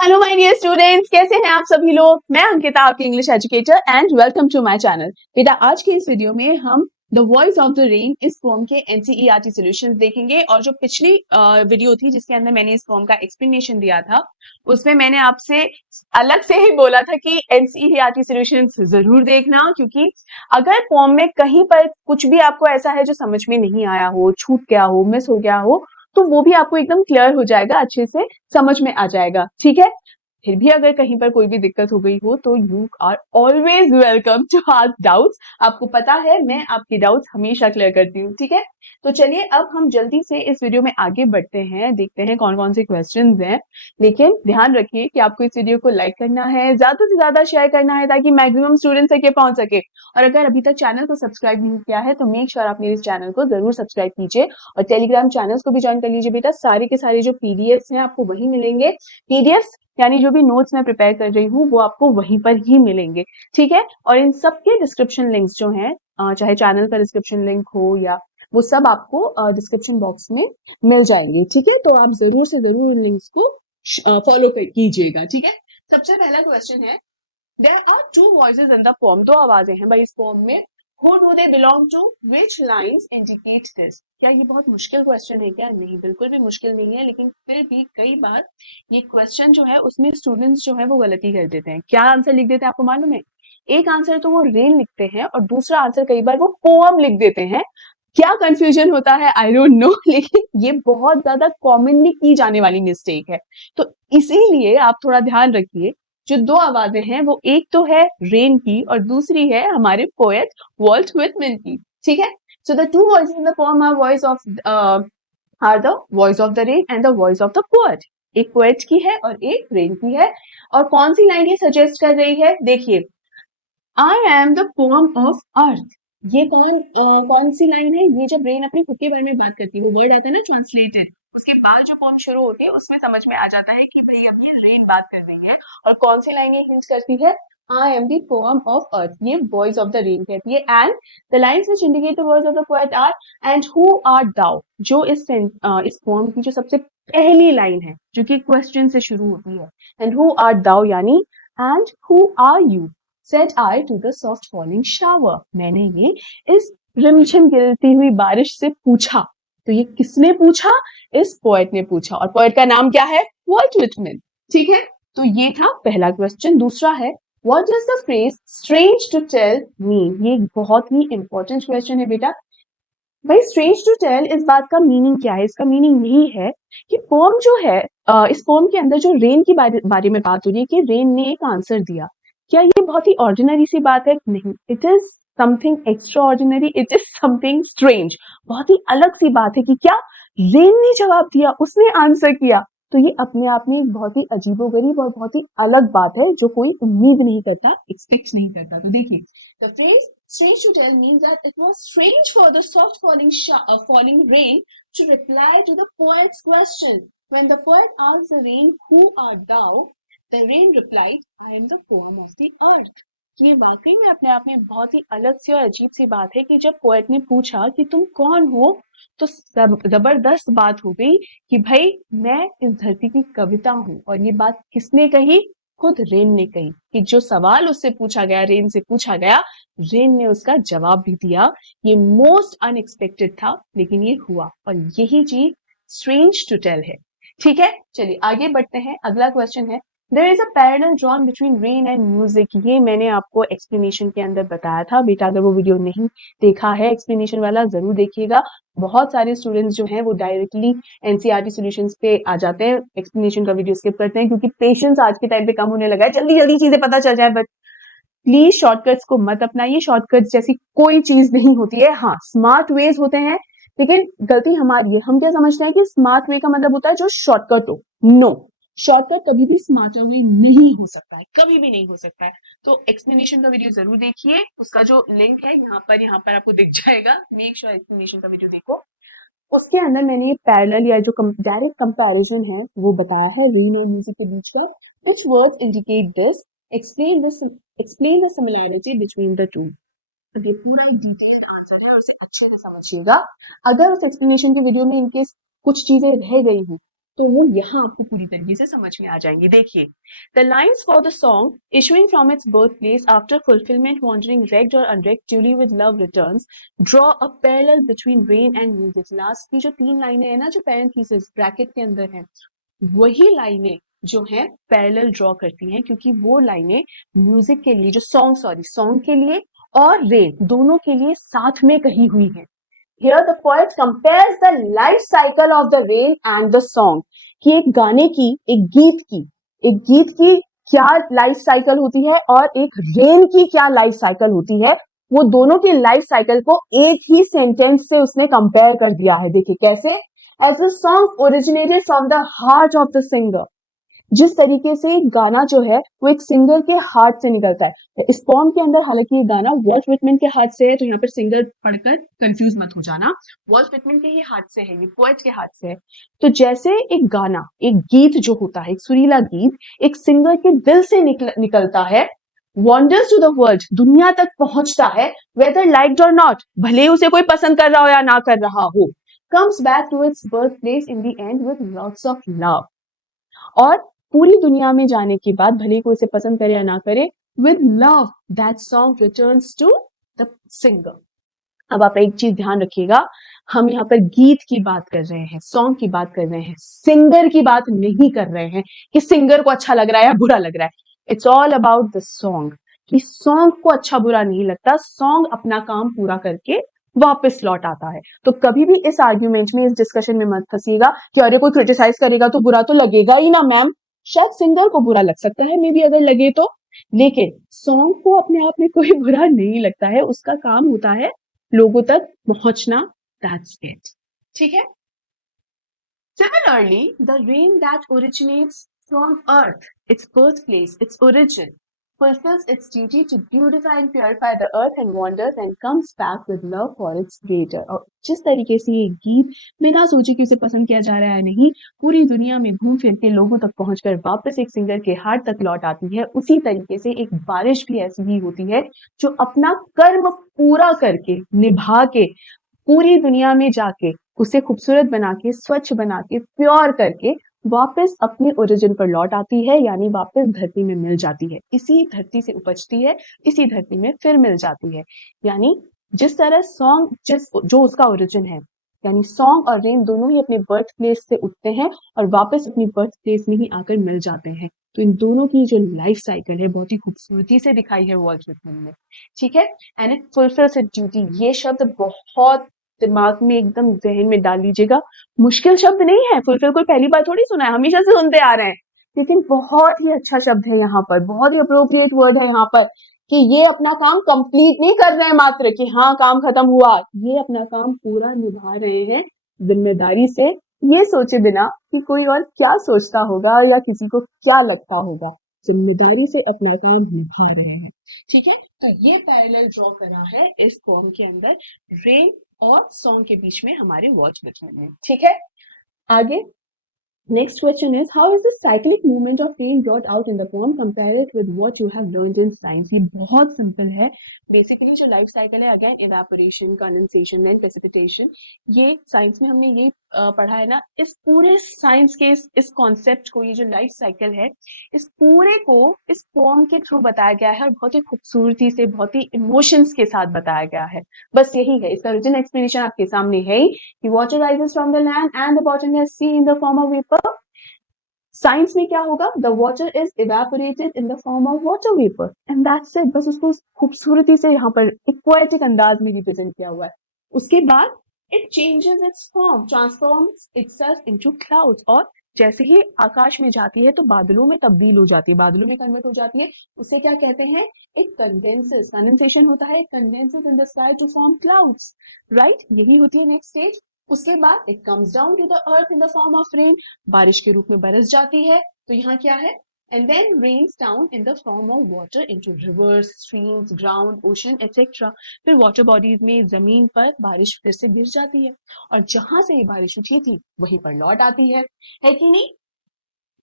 Hello my dear students, कैसे हैं आप सभी लोग। मैं अंकिता, आपकी English educator and welcome to my channel. बेटा, आज के इस वीडियो में हम the voice of the rain इस फॉर्म के एनसीईआरटी सॉल्यूशंस देखेंगे। और जो पिछली वीडियो थी जिसके अंदर मैंने इस फॉर्म का एक्सप्लेनेशन दिया था, उसमें मैंने आपसे अलग से ही बोला था कि एनसीईआरटी सॉल्यूशंस जरूर देखना, क्योंकि अगर फॉर्म में कहीं पर कुछ भी आपको ऐसा है जो समझ में नहीं आया हो, छूट गया हो, मिस हो गया हो, तो वो भी आपको एकदम क्लियर हो जाएगा, अच्छे से समझ में आ जाएगा। ठीक है। फिर भी अगर कहीं पर कोई भी दिक्कत हो गई हो तो you are always welcome to ask doubts. आपको पता है मैं आपके डाउट्स हमेशा क्लियर करती हूँ। ठीक है। तो चलिए अब हम जल्दी से इस वीडियो में आगे बढ़ते हैं, देखते हैं कौन कौन से क्वेश्चंस हैं। लेकिन ध्यान रखिए कि आपको इस वीडियो को लाइक करना है, ज्यादा से ज्यादा शेयर करना है, ताकि मैक्सिमम स्टूडेंट्स तक ये पहुंच सके। और अगर अभी तक चैनल को सब्सक्राइब नहीं किया है तो मेक श्योर आप मेरे इस चैनल को जरूर सब्सक्राइब कीजिए और टेलीग्राम चैनल्स को भी ज्वाइन कर लीजिए। बेटा, सारे के सारे जो पीडीएफ्स हैं आपको वहीं मिलेंगे। पीडीएफ्स यानी जो भी नोट्स मैं प्रिपेयर कर रही हूँ वो आपको वहीं पर ही मिलेंगे। ठीक है। और इन सब के डिस्क्रिप्शन लिंक्स जो हैं, चाहे चैनल का डिस्क्रिप्शन लिंक हो या वो सब आपको डिस्क्रिप्शन बॉक्स में मिल जाएंगे। ठीक है। तो आप जरूर से जरूर इन लिंक्स को फॉलो कीजिएगा। ठीक है। सबसे पहला क्वेश्चन है, there are two voices in the poem. दो आवाजें हैं भाई इस पोएम में। Who do they belong to, which lines indicate this. क्या ये बहुत मुश्किल क्वेश्चन है क्या? नहीं, बिल्कुल भी मुश्किल नहीं है, लेकिन फिर भी कई बार ये क्वेश्चन जो है उसमें स्टूडेंट्स जो है वो गलती कर देते हैं। क्या आंसर लिख देते हैं आपको मालूम है? एक आंसर तो वो रेन लिखते हैं और दूसरा आंसर कई बार वो पोअम लिख देते हैं। क्या कंफ्यूजन होता है आई डोंट नो, लेकिन ये बहुत ज्यादा कॉमनली की जाने वाली मिस्टेक है। तो इसीलिए आप थोड़ा ध्यान रखिए। जो दो आवाजें हैं वो एक तो है रेन की और दूसरी है हमारे पोएट वॉल्ट व्हिटमैन की। ठीक है। So the two voices in the poem are the voice of the rain and the voice of the poet. एक पोएट की है और एक रेन की है। और कौन सी लाइन ये सजेस्ट कर रही है? देखिए, आई am the poem of earth. ये कौन सी लाइन है? ये जब रेन अपने खुद के बारे में बात करती है, वो वर्ड आता है ना ट्रांसलेटेड, उसके बाद जो पोएम शुरू होती है उसमें समझ में आ जाता है कि भाई अब ये रेन बात कर रही है। और कौन सी लाइन ये हिंट करती है? I am the poem of earth, ये वॉइस ऑफ द रेन कहती है। And the lines which indicate the voice of the poet are, and who are thou. जो इस पोएम की जो सबसे पहली लाइन है जो कि क्वेश्चन से शुरू होती है, एंड हु आर दाउ यानी and who are you, said I to the soft falling shower. मैंने ये इस रिमझिम गिरती हुई बारिश से पूछा। तो ये किसने पूछा? इस पोएट ने पूछा। और पोएट का नाम क्या है? Walt Whitman. ठीक है। तो ये था पहला क्वेश्चन। दूसरा है, what does the phrase strange to tell mean. ये बहुत ही इंपॉर्टेंट क्वेश्चन है बेटा। भाई, स्ट्रेंज टू टेल इस बात का मीनिंग क्या है? इसका मीनिंग यही है कि पोम जो है, इस पोम के अंदर जो रेन के बारे में बात हो रही है कि रेन ने एक आंसर दिया। क्या ये बहुत ही ऑर्डिनरी सी बात है? नहीं, it is something extra ordinary, it is something strange. बहुत ही अलग सी बात है कि क्या रेन ने जवाब दिया, उसने आंसर किया। तो ये अपने आप में एक बहुत ही अजीबोगरीब और बहुत ही अलग बात है जो कोई उम्मीद नहीं करता, एक्सपेक्ट नहीं करता। तो देखिए, the phrase strange to tell means that it was strange for the soft falling rain to reply to the poet's question. When the poet asked the rain, "Who art thou?" the rain replied, "I am the poem of the earth." ये वाकई में अपने आप में बहुत ही अलग सी और अजीब सी बात है कि जब पोएट ने पूछा कि तुम कौन हो, तो जबरदस्त बात हो गई कि भाई मैं इस धरती की कविता हूँ। और ये बात किसने कही? खुद रेन ने कही। कि जो सवाल उससे पूछा गया, रेन से पूछा गया, रेन ने उसका जवाब भी दिया। ये मोस्ट अनएक्सपेक्टेड था, लेकिन ये हुआ। और यही चीज स्ट्रेंज टू टेल है। ठीक है। चलिए आगे बढ़ते हैं। अगला क्वेश्चन है, there is a parallel drawn between rain and music. ये मैंने आपको एक्सप्लेनेशन के अंदर बताया था बेटा। अगर वो वीडियो नहीं देखा है एक्सप्लेनेशन वाला, जरूर देखिएगा। बहुत सारे स्टूडेंट्स जो हैं वो डायरेक्टली एनसीईआरटी सॉल्यूशंस पे आ जाते हैं, एक्सप्लेनेशन का वीडियो स्किप करते हैं, क्योंकि पेशेंस आज के टाइम पे कम होने लगा है, जल्दी जल्दी चीजें पता चल जाए। बट प्लीज शॉर्टकट्स को मत अपनाइए। शॉर्टकट्स जैसी कोई चीज नहीं होती है। हाँ, स्मार्ट वेज होते हैं, लेकिन गलती हमारी है। हम क्या समझते हैं कि स्मार्ट वे का मतलब होता है जो शॉर्टकट हो। नो, शॉर्टकट कभी भी स्मार्टर वे नहीं हो सकता है, कभी भी नहीं हो सकता है। तो एक्सप्लेनेशन का वीडियो जरूर देखिए। उसका जो लिंक है यहाँ पर आपको दिख जाएगा। मेक श्योर एक्सप्लेनेशन का वीडियो देखो। उसके अंदर मैंने ये पैरेलल या जो डायरेक्ट कंपैरिजन है वो बताया है रेन और म्यूजिक के बीच का। विच words indicate this, explain the similarity between the two. अब ये पूरा एक डिटेल्ड आंसर है और इसे अच्छे से समझिएगा। अगर उस एक्सप्लेनेशन के वीडियो में इनकेस कुछ चीजें रह गई हूँ तो वो यहाँ आपको पूरी तरीके से समझ में आ जाएंगी। देखिए, the lines for the song issuing from its birth place after fulfilment wandering recked और unrecked duly with love returns draw a parallel between rain and music. Last की जो 3 लाइनें हैं ना, जो पैरेंथेसिस ब्रैकेट के अंदर है, वही लाइनें जो है पैरेलल ड्रॉ करती हैं, क्योंकि वो लाइनें म्यूजिक के लिए, जो सॉन्ग के लिए और रेन दोनों के लिए साथ में कही हुई है। Here the poet compares the life cycle of the rain and the song, कि एक गाने की, एक गीत की क्या लाइफ साइकिल होती है और एक रेन की क्या लाइफ साइकिल होती है, वो दोनों की लाइफ साइकिल को एक ही सेंटेंस से उसने कंपेयर कर दिया है। देखिए कैसे, as the song originated from the heart of the singer, जिस तरीके से गाना जो है वो एक सिंगर के हार्ट से निकलता है। इस पॉम के अंदर हालांकि ये गाना वॉल्ट विटमैन के हाथ से है, तो यहाँ पर सिंगर पढ़कर कंफ्यूज मत हो जाना, वॉल्ट विटमैन के ही हाथ से है, ये पोएट के हाथ से है। तो जैसे एक गाना, एक गीत जो होता है, एक सुरीला गीत एक सिंगर के दिल से निकलता है, वॉन्डर्स टू द वर्ल्ड, दुनिया तक पहुंचता है, वेदर लाइक्ड और नॉट, भले उसे कोई पसंद कर रहा हो या ना कर रहा हो, comes back to its birth place in the end with lots of love, और पूरी दुनिया में जाने के बाद, भले कोई इसे पसंद करे या ना करे, with love that song returns to the singer. अब आप एक चीज ध्यान रखिएगा, हम यहाँ पर गीत की बात कर रहे हैं, सॉन्ग की बात कर रहे हैं, सिंगर की बात नहीं कर रहे हैं कि सिंगर को अच्छा लग रहा है या बुरा लग रहा है। It's all about the song, कि सॉन्ग को अच्छा बुरा नहीं लगता, सॉन्ग अपना काम पूरा करके वापस लौट आता है। तो कभी भी इस आर्ग्यूमेंट में, इस डिस्कशन में मत फंसिएगा कि अरे कोई क्रिटिसाइज करेगा तो बुरा तो लगेगा ही ना मैम। शायद सिंगर को बुरा लग सकता है, मे बी अगर लगे तो, लेकिन सॉन्ग को अपने आप में कोई बुरा नहीं लगता है, उसका काम होता है लोगों तक पहुंचना, दैट्स इट। ठीक है। Similarly, the rain that originates from earth, its birthplace, its origin, fulfills its duty to beautify and purify the earth and wanders and comes back with love for its creator। और जिस तरीके से ये गीत बिना सोचे कि उसे पसंद किया जा रहा है नहीं, पूरी दुनिया में घूम फिर के लोगों तक पहुंचकर वापस एक सिंगर के हार्ट तक लौट आती है, उसी तरीके से एक बारिश भी ऐसी ही होती है जो अपना कर्म पूरा करके, निभा के, पूरी दुनिया में जाके उसे खूबसूरत बना के, स्वच्छ बना के, प्योर करके वापस अपने ओरिजिन पर लौट आती है, यानी वापस धरती में मिल जाती है, इसी धरती से उपजती है, इसी धरती में फिर मिल जाती है। यानी जिस तरह सॉन्ग, जो उसका ओरिजिन है, यानी सॉन्ग और रेन दोनों ही अपने बर्थ प्लेस से उठते हैं और वापस अपनी बर्थ प्लेस में ही आकर मिल जाते हैं। तो इन दोनों की जो लाइफ साइकिल है बहुत ही खूबसूरती से दिखाई है वॉल्ट विटमैन ने। ठीक है। And it fulfils it's duty, ये शब्द बहुत दिमाग में, एकदम जहन में डाल लीजिएगा। मुश्किल शब्द नहीं है, फुलफिल कोई पहली बार थोड़ी सुना है, हमेशा से सुनते आ रहे हैं, लेकिन बहुत ही अच्छा शब्द है यहाँ पर, बहुत ही अप्रोप्रिएट वर्ड है यहाँ पर, कि ये अपना काम कंप्लीट नहीं कर रहे हैं मात्र कि हाँ काम खत्म हुआ, ये अपना काम पूरा निभा रहे हैं जिम्मेदारी से, ये सोचे बिना कि कोई और क्या सोचता होगा या किसी को क्या लगता होगा, जिम्मेदारी से अपना काम निभा रहे हैं। ठीक है। तो ये पैरेलल ड्रॉ करा है इस पोएम के अंदर रेन और सॉन्ग के बीच में हमारे वॉल्ट विटमैन ने। ठीक है। आगे next question is, how is the cyclic movement of rain brought out in the poem? Compare it with what you have learned in science। ये बहुत सिंपल है। बेसिकली जो लाइफ साइकिल है, again evaporation, condensation, then precipitation, ये science में हमने ये पढ़ा है ना। इस पूरे साइंस के इस कॉन्सेप्ट को, ये जो लाइफ साइकिल है, इस पूरे को इस पोम के थ्रू बताया गया है और बहुत ही खूबसूरती से, बहुत ही इमोशंस के साथ बताया गया है। बस यही है इसका ओरिजिनल एक्सप्लेनेशन, आपके सामने है ही कि water rises from the land and the bottom is seen in the form of vapour. Science में क्या होगा, the water is evaporated in the form of water vapour and that's it. बस उसको खूबसूरती से यहाँ पर एक पोएटिक अंदाज में रिप्रेजेंट किया हुआ है। उसके बाद it changes it's form, transforms itself into clouds, और जैसे ही आकाश में जाती है तो बादलों में तब्दील हो जाती है, बादलों में कन्वर्ट हो जाती है। उसे क्या कहते हैं, इट कंडेंसेस, कंडेंसेशन होता है, condenses in the sky to form clouds, right. यही होती है नेक्स्ट स्टेज। उसके बाद it comes down to the earth in the form of rain, बारिश के रूप में बरस जाती है। तो यहाँ क्या है, and then rains down in the form of water into rivers, streams, ground, ocean, etc. फिर वाटर बॉडीज में, जमीन पर बारिश फिर से गिर जाती है और जहां से ये बारिश उठी थी वहीं पर लौट आती है कि नहीं।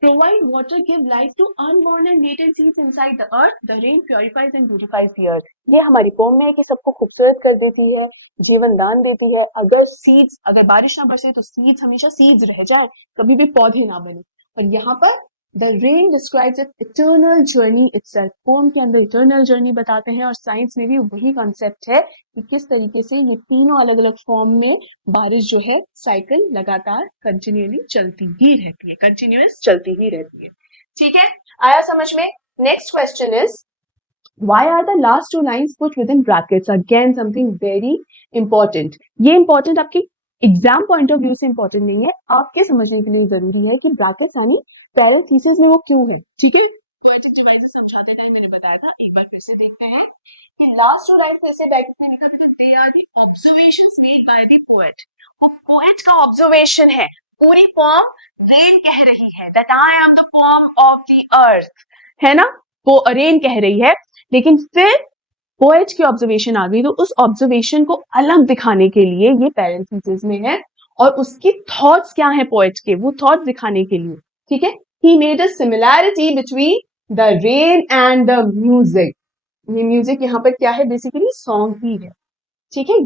Provide water, give life to unborn and latent seeds inside the earth. The rain purifies and beautifies the earth. ये हमारी पोम में है कि सबको खूबसूरत कर देती है, जीवन दान देती है. अगर बारिश ना बरसे तो सीड्स हमेशा सीड्स रह जाएं, कभी भी पौधे ना बने. और यहाँ पर the rain describes it eternal journey itself. Poem के अंदर इटर्नल जर्नी बताते हैं और साइंस में भी वही कॉन्सेप्ट है कि किस तरीके से ये तीनों अलग अलग फॉर्म में बारिश जो है साइकिल लगातार कंटिन्यूअली चलती ही रहती है, कंटिन्यूअस चलती ही रहती है. ठीक है, आया समझ में. Next question is why are the last two lines put within brackets? Again something very important. ये important आपके एग्जाम पॉइंट ऑफ व्यू से इंपॉर्टेंट नहीं है, आपके समझने के लिए जरूरी है कि ब्रैकेट्स यानी पैरेंथेसिस में वो क्यों है. ठीक है, पोएटिक डिवाइसेस समझाते टाइम मैंने बताया था, एक बार फिर से देखते हैं कि लास्ट टू लाइन फिर से ब्रैकेट में लिखा because they are the observations made by the poet. वो पोएट का ऑब्जर्वेशन है. पूरी पोएम रेन कह रही है that I am the poem of the earth, है ना, वो रेन कह रही है. लेकिन फिर पोएट की ऑब्जर्वेशन आ गई तो उस ऑब्जर्वेशन को अलग दिखाने के लिए ये पैरेंथेसिस में है और उसकी थॉट्स क्या है पोएट के, वो थॉट्स दिखाने के लिए. ठीक है, he made a similarity between the rain and the music. ये म्यूजिक यहाँ पर क्या है, बेसिकली सॉन्ग ही है. ठीक है,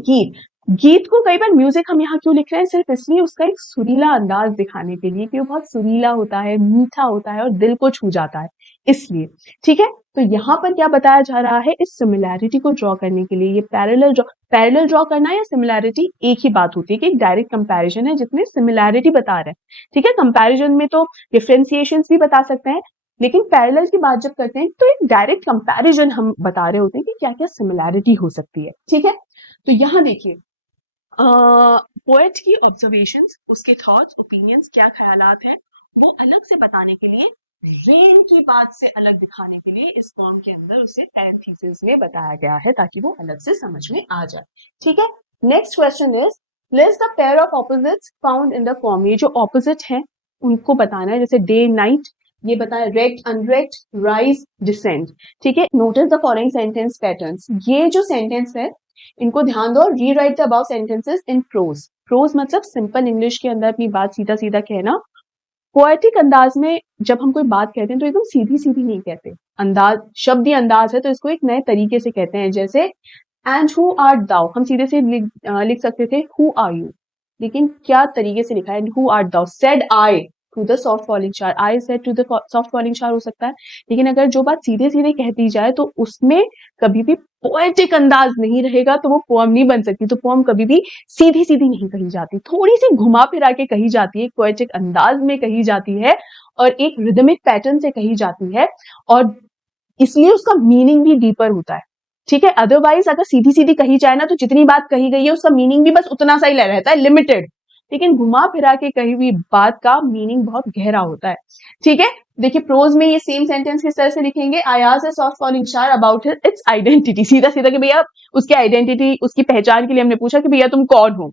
गीत को कई बार म्यूजिक हम यहाँ क्यों लिख रहे हैं, सिर्फ इसलिए उसका एक सुरीला अंदाज दिखाने के लिए कि वो बहुत सुरीला होता है, मीठा होता है और दिल को छू जाता है, इसलिए. ठीक है, तो यहाँ पर क्या बताया जा रहा है, इस सिमिलैरिटी को ड्रॉ करने के लिए. ये पैरेलल ड्रॉ करना या सिमिलैरिटी एक ही बात होती है कि एक डायरेक्ट कंपैरिजन है जिसमें सिमिलैरिटी बता रहे हैं. ठीक है, कंपैरिजन में तो डिफरेंशिएशंस भी बता सकते हैं, लेकिन पैरेलल की बात जब करते हैं तो एक डायरेक्ट कंपैरिजन हम बता रहे होते हैं कि क्या क्या सिमिलैरिटी हो सकती है. ठीक है, तो यहाँ देखिए पोएट की ऑब्जर्वेशंस, उसके थॉट्स, ओपिनियंस, क्या ख्यालात हैं, वो अलग से बताने के लिए, रेन की बात से अलग दिखाने के लिए इस फॉर्म के अंदर उसे पैरेंथेसिस में बताया गया है ताकि वो अलग से समझ में आ जाए. ठीक है, next question is list the pair of opposites found in the form. ये जो ऑपोजिट है उनको बताना है, जैसे डे नाइट, ये बताया रेक्ट अनरेक्ट, राइज डिसेंड. ठीक है, notice the following sentence patterns. ये जो सेंटेंस है इनको ध्यान दो. Rewrite the above sentences in prose. Prose मतलब सिंपल इंग्लिश के अंदर अपनी बात सीधा सीधा कहना. पोएटिक अंदाज में जब हम कोई बात कहते हैं तो एकदम सीधी सीधी नहीं कहते, अंदाज, शब्द ही अंदाज है तो इसको एक नए तरीके से कहते हैं. जैसे एंड हु आर्ट दाउ, हम सीधे से लिख सकते थे हु आर यू, लेकिन क्या तरीके से लिखा है, who art thou, said I to the soft falling shower. I said to the soft falling shower हो सकता है, लेकिन अगर जो बात सीधे सीधे कह दी जाए तो उसमें कभी भी पोएटिक अंदाज नहीं रहेगा तो वो पोएम नहीं बन सकती. तो पोएम कभी भी सीधी सीधी नहीं कही जाती, थोड़ी सी घुमा फिरा के कही जाती है, एक पोएटिक अंदाज में कही जाती है और एक रिदमिक पैटर्न से कही जाती है और इसलिए उसका मीनिंग भी डीपर होता है. ठीक है, अदरवाइज अगर सीधी सीधी कही जाए ना तो जितनी बात कही गई है उसका मीनिंग भी बस उतना सा ही रहता है, लिमिटेड. लेकिन घुमा फिरा के कही हुई बात का मीनिंग बहुत गहरा होता है. ठीक है, देखिए प्रोज में ये सेम सेंटेंस किस तरह से लिखेंगे. I asked a soft falling शार अबाउट इट्स आइडेंटिटी. सीधा सीधा कि भैया उसकी आइडेंटिटी, उसकी पहचान के लिए हमने पूछा कि भैया तुम कौन हो.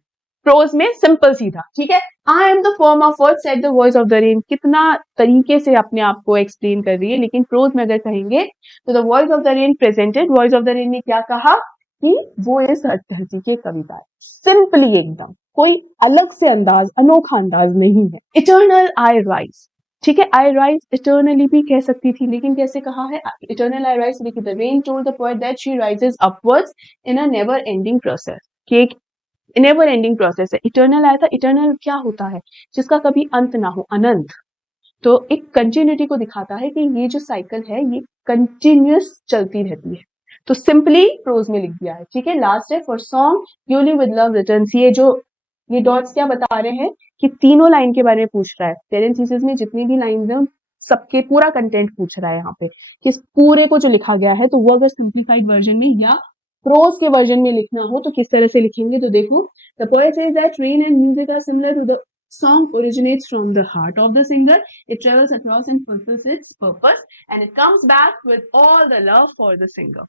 प्रोज में सिंपल सीधा. ठीक है, I am the form of word said the voice of the rain. कितना तरीके से अपने आप को एक्सप्लेन कर रही है. लेकिन प्रोज में अगर कहेंगे तो the voice of the rain presented. Voice of the rain ने क्या कहा कि वो इस धरती की कविता है. सिंपली एकदम, कोई अलग से अंदाज, अनोखा अंदाज नहीं है. इटर्नल आई राइज. ठीक है, आई राइज इटर्नली भी कह सकती थी, लेकिन कैसे कहा है, इटर्नल आई राइज. देखिए the rain told the poet that she rises upwards in a never ending process. कि एक नेवर एंडिंग प्रोसेस है. इटर्नल आया था, इटर्नल क्या होता है, जिसका कभी अंत ना हो, अनंत. तो एक कंटिन्यूटी को दिखाता है कि ये जो साइकिल है ये कंटिन्यूअस चलती रहती है. तो सिंपली प्रोज में लिख दिया है. ठीक है, लास्ट है for song duly with love returns. ये डॉट्स क्या बता रहे हैं कि तीनों लाइन के बारे में पूछ रहा है. पैरेंथेसिस में जितनी भी लाइन है सबके पूरा कंटेंट पूछ रहा है यहाँ पे कि इस पूरे को जो लिखा गया है, तो वो अगर सिंप्लीफाइड वर्जन में या प्रोज के वर्जन में लिखना हो तो किस तरह से लिखेंगे. तो देखो, the poet says that rain and music are similar to the song originates from the heart of the singer. It travels across and fulfills its purpose and it comes back with all the love for the singer.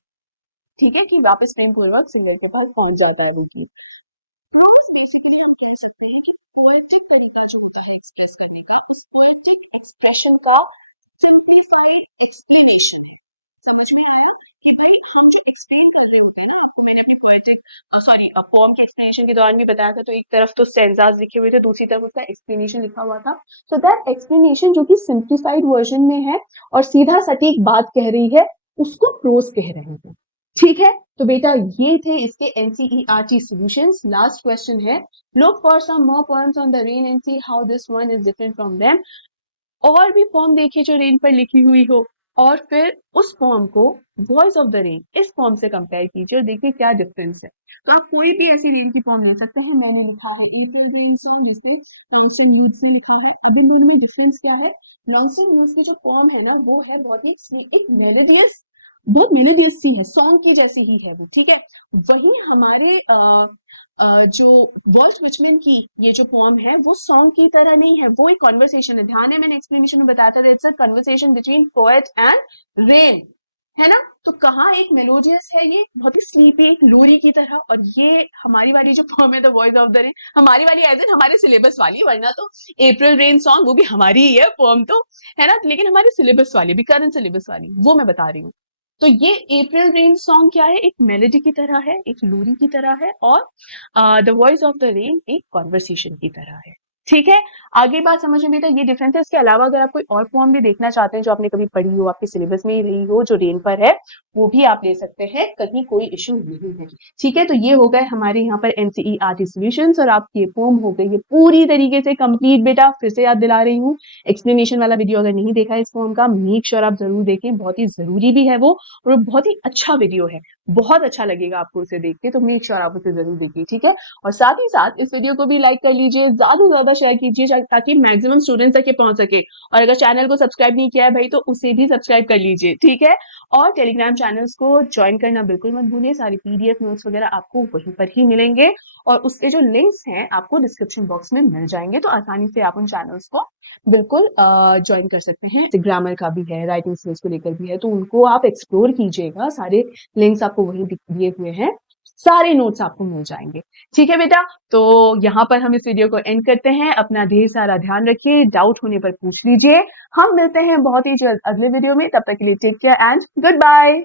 ठीक है, कि वापस प्रेम पूर्वक singer के पास पहुंच जाता है वो गीत. प्रोज बेसिकली हम कह सकते हैं कि पोएटिक तरीका जो होता है एक्सप्रेस करने का, उस पोएटिक एक्सप्रेशन का सिंप्लीफाइड एक्सप्लेनेशन है. समझ में आया कि भाई हम जो एक्सप्लेन कर रहे होते हैं ना, आपको मैंने अपनी पोएम के एक्सप्लेनेशन के दौरान भी बताया था, तो एक तरफ तो स्टेंजास लिखे हुए थे, दूसरी तरफ उसका एक्सप्लेनेशन लिखा हुआ था। सो दैट एक्सप्लेनेशन जो कि सिंप्लीफाइड वर्जन में है और सीधा सटीक बात कह रही है, उसको प्रोज कह रहे हैं। ठीक है, तो बेटा ये थे इसके एनसीईआरटी सॉल्यूशंस। लास्ट क्वेश्चन है, look for some more poems on the rain and see how this one is different from them. और भी पोम देखिए जो रेन पर लिखी हुई हो, और फिर उस पोम को वॉइस ऑफ द रेन इस पोम से कंपेयर कीजिए और देखिए क्या डिफरेंस है। तो आप कोई भी ऐसी रेन की पोम ले सकते हैं। मैंने लिखा है अप्रैल रेन सॉन्ग, जिससे लॉन्गस्टन ह्यूज ने लिखा है। अब इन दोनों में डिफरेंस क्या है? लॉन्गस्टन ह्यूज की जो पोम है ना, वो है बहुत ही एक मेलोडियस, बहुत मेलोडियस सी है, सॉन्ग की जैसी ही है वो, ठीक है। वहीं हमारे जो वॉल्ट विचमैन की ये जो पोम है, वो सॉन्ग की तरह नहीं है, वो एक कॉन्वर्सेशन है। ध्यान है, मैंने एक्सप्लेनेशन में बताया था, it's a conversation between poet and rain, है ना। तो कहाँ एक मेलोडियस है, ये बहुत ही स्लीपी, एक लोरी की तरह, और ये हमारी वाली जो पोम है the voice of the rain, हमारी वाली एज इन हमारे सिलेबस वाली, वरना तो अप्रैल रेन सॉन्ग वो भी हमारी ही है पोम तो, है ना, लेकिन हमारे सिलेबस वाली भी, करंट सिलेबस वाली, वो मैं बता रही हूँ। तो ये अप्रैल रेन सॉन्ग क्या है, एक मेलोडी की तरह है, एक लोरी की तरह है, और the voice of the rain एक कॉन्वर्सेशन की तरह है। ठीक है, आगे बात समझ में बेटा। ये डिफरेंसेस के अलावा अगर आप कोई और पोएम भी देखना चाहते हैं जो आपने कभी पढ़ी हो, आपके सिलेबस में ही रही हो, जो रेन पर है, वो भी आप ले सकते हैं, कहीं कोई इश्यू नहीं है। ठीक है, तो ये हो गए हमारे यहाँ पर एनसीईआरटी सॉल्यूशंस, और आपकी ये पोएम हो गई ये पूरी तरीके से कंप्लीट। बेटा फिर से याद दिला रही हूँ, एक्सप्लेनेशन वाला वीडियो अगर नहीं देखा है इस पोएम का, मेक श्योर आप जरूर देखें, बहुत ही जरूरी भी है वो, और बहुत ही अच्छा वीडियो है, बहुत अच्छा लगेगा आपको उसे देख के, तो मेक श्योर आप उसे जरूर देखिए। ठीक है, और साथ ही साथ इस वीडियो को भी लाइक कर लीजिए, ज्यादा से ज्यादा शेयर कीजिए, ताकि मैक्सिमम स्टूडेंट्स तक ये पहुंच सके। और अगर चैनल को सब्सक्राइब नहीं किया है भाई, तो उसे भी सब्सक्राइब कर लीजिए। ठीक है, और टेलीग्राम चैनल्स को ज्वाइन करना बिल्कुल मत भूलिए, सारी पीडीएफ नोट्स वगैरह आपको वहीं पर ही मिलेंगे, और उसके जो लिंक्स हैं आपको डिस्क्रिप्शन बॉक्स में मिल जाएंगे, तो आसानी से आप उन चैनल्स को बिल्कुल ज्वाइन कर सकते हैं। ग्रामर का भी है, राइटिंग स्किल्स को लेकर भी है, तो उनको आप एक्सप्लोर कीजिएगा, सारे लिंक्स आपको वहीं दिए हुए हैं, सारे नोट्स आपको मिल जाएंगे। ठीक है बेटा, तो यहाँ पर हम इस वीडियो को एंड करते हैं। अपना ढेर सारा ध्यान रखिए, डाउट होने पर पूछ लीजिए। हम मिलते हैं बहुत ही जल्द अगले वीडियो में, तब तक के लिए take care and good bye.